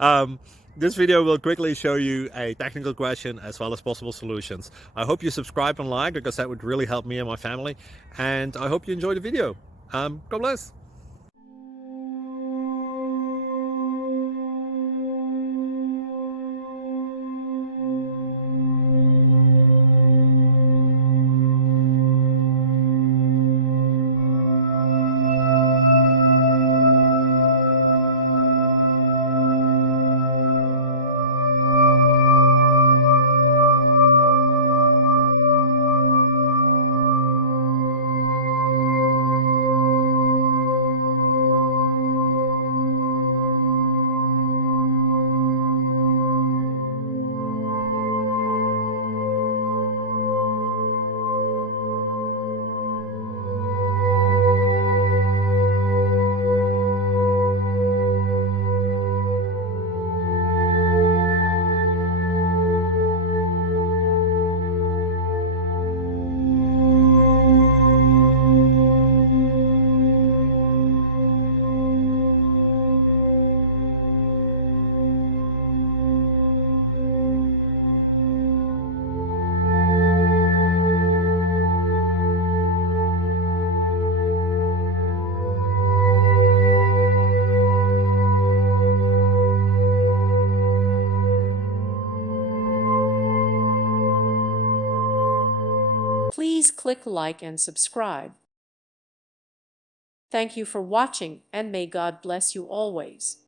um, this video will quickly show you a technical question as well as possible solutions. I hope you subscribe and like because that would really help me and my family. And I hope you enjoy the video. God bless. Please click like and subscribe. Thank you for watching, and may God bless you always.